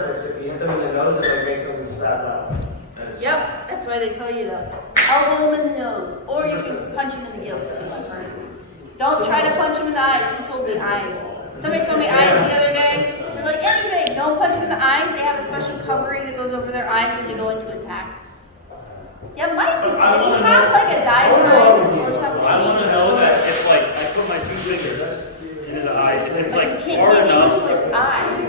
If you hit them in the nose, it like makes them spaz out. Yep, that's why they tell you to elbow them in the nose. Or you can punch them in the gills too. Don't try to punch them in the eyes. Who told me eyes? Somebody told me eyes the other day. They're like, anything. Don't punch them in the eyes. They have a special covering that goes over their eyes when they go into attack. Yeah, might be. If you have like a diaphragm or something. I want to know that if like I put my 2 fingers into the eyes, if it's like hard enough. Into its eye. You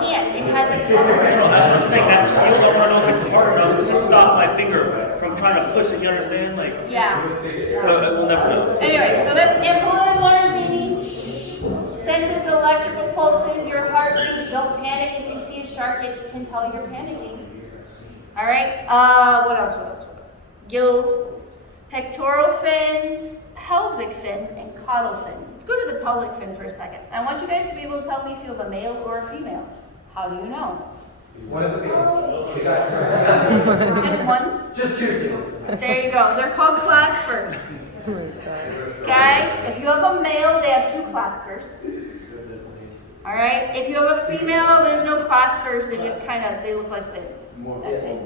can't. It has a covering. No, that's what I'm saying. That shield, I want to know if it's hard enough to stop my finger from trying to push it. You understand? Like. Yeah. We'll never know. Anyway, so that's influence alarms, Amy. Senses electrical pulses, your heartbeat. Don't panic if you see a shark. It can tell you're panicking. All right. What else? Gills, pectoral fins, pelvic fins, and caudal fin. Let's go to the pelvic fin for a second. I want you guys to be able to tell me if you have a male or a female. How do you know? One is a penis. Just one? Just 2 penis. There you go. They're called claspers. Okay? If you have a male, they have 2 claspers. All right? If you have a female, there's no claspers. They just they look like fins. That's it.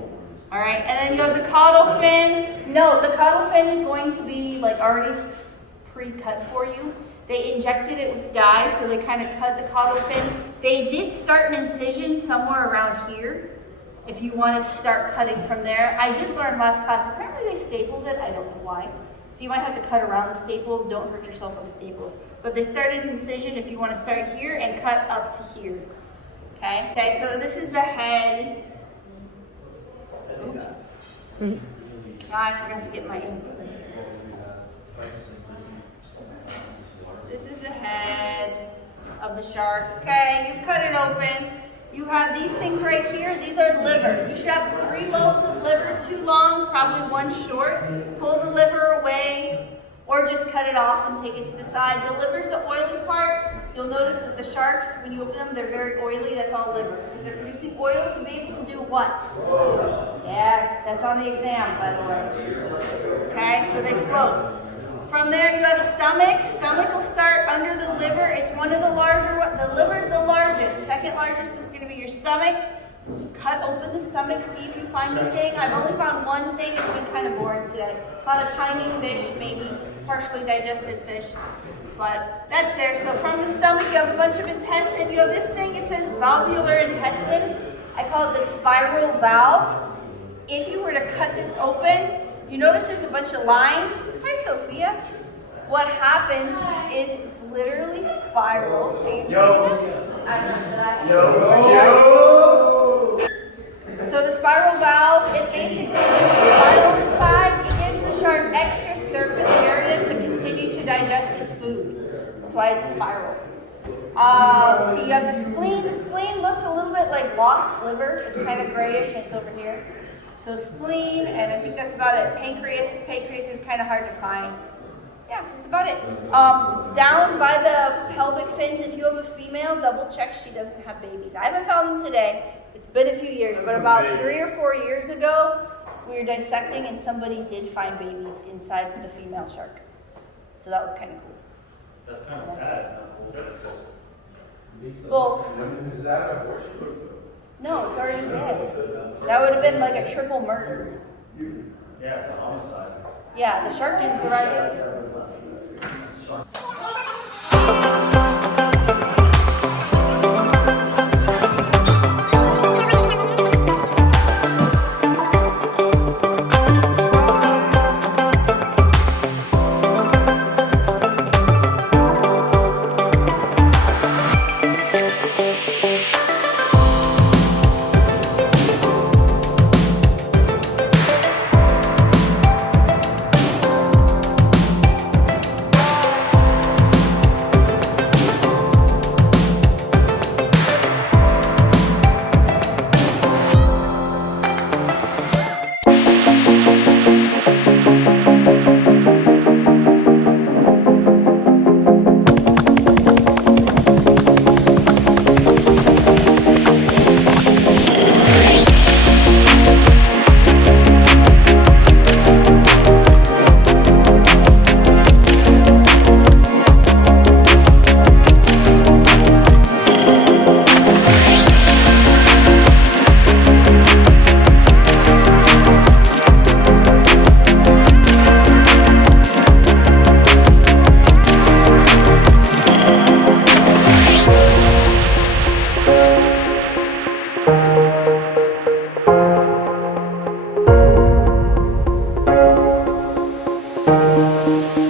All right? And then you have the caudal fin. No, the caudal fin is going to be like already pre-cut for you. They injected it with dye, so they kind of cut the caudal fin. They did start an incision somewhere around here. If you want to start cutting from there. I did learn last class, apparently they stapled it. I don't know why. So you might have to cut around the staples. Don't hurt yourself with the staples. But they started an incision if you want to start here and cut up to here. Okay? Okay, so this is the head. Oops. I forgot to get my input. This is the head of the shark. Okay, you've cut it open. You have these things right here. These are livers. You should have 3 lobes of liver, 2 long, probably 1 short. Pull the liver away or just cut it off and take it to the side. The liver's the oily part. You'll notice that the sharks, when you open them, they're very oily. That's all liver. They're producing oil to be able to do what? Yes, that's on the exam, by the way. Okay, so they float. From there, you have stomach. Stomach will start under the liver. It's one of the larger ones. The liver is the largest. Second largest is going to be your stomach. Cut open the stomach. See if you find anything. I've only found one thing. It's been kind of boring today. Found a tiny fish, maybe partially digested fish. But that's there. So from the stomach, you have a bunch of intestine. You have this thing. It says valvular intestine. I call it the spiral valve. If you were to cut this open, you notice there's a bunch of lines. Hi, Sophia. What happens is it's literally spiral. So the spiral valve, it basically gives the spiral inside. It gives the shark extra surface area to continue to digest its food. That's why it's spiral. So you have the spleen. The spleen looks a little bit like lost liver. It's kind of grayish and it's over here. So spleen, and I think that's about it. Pancreas is kind of hard to find. Yeah, that's about it. Down by the pelvic fins, if you have a female, double check she doesn't have babies. I haven't found them today. It's been a few years, but about 3 or 4 years ago, we were dissecting and somebody did find babies inside the female shark. So that was kind of cool. That's kind of sad. Both. Is that an abortion? No, it's already dead. That would have been like a triple murder. Yeah, it's a homicide. Yeah, the shark didn't survive. Good.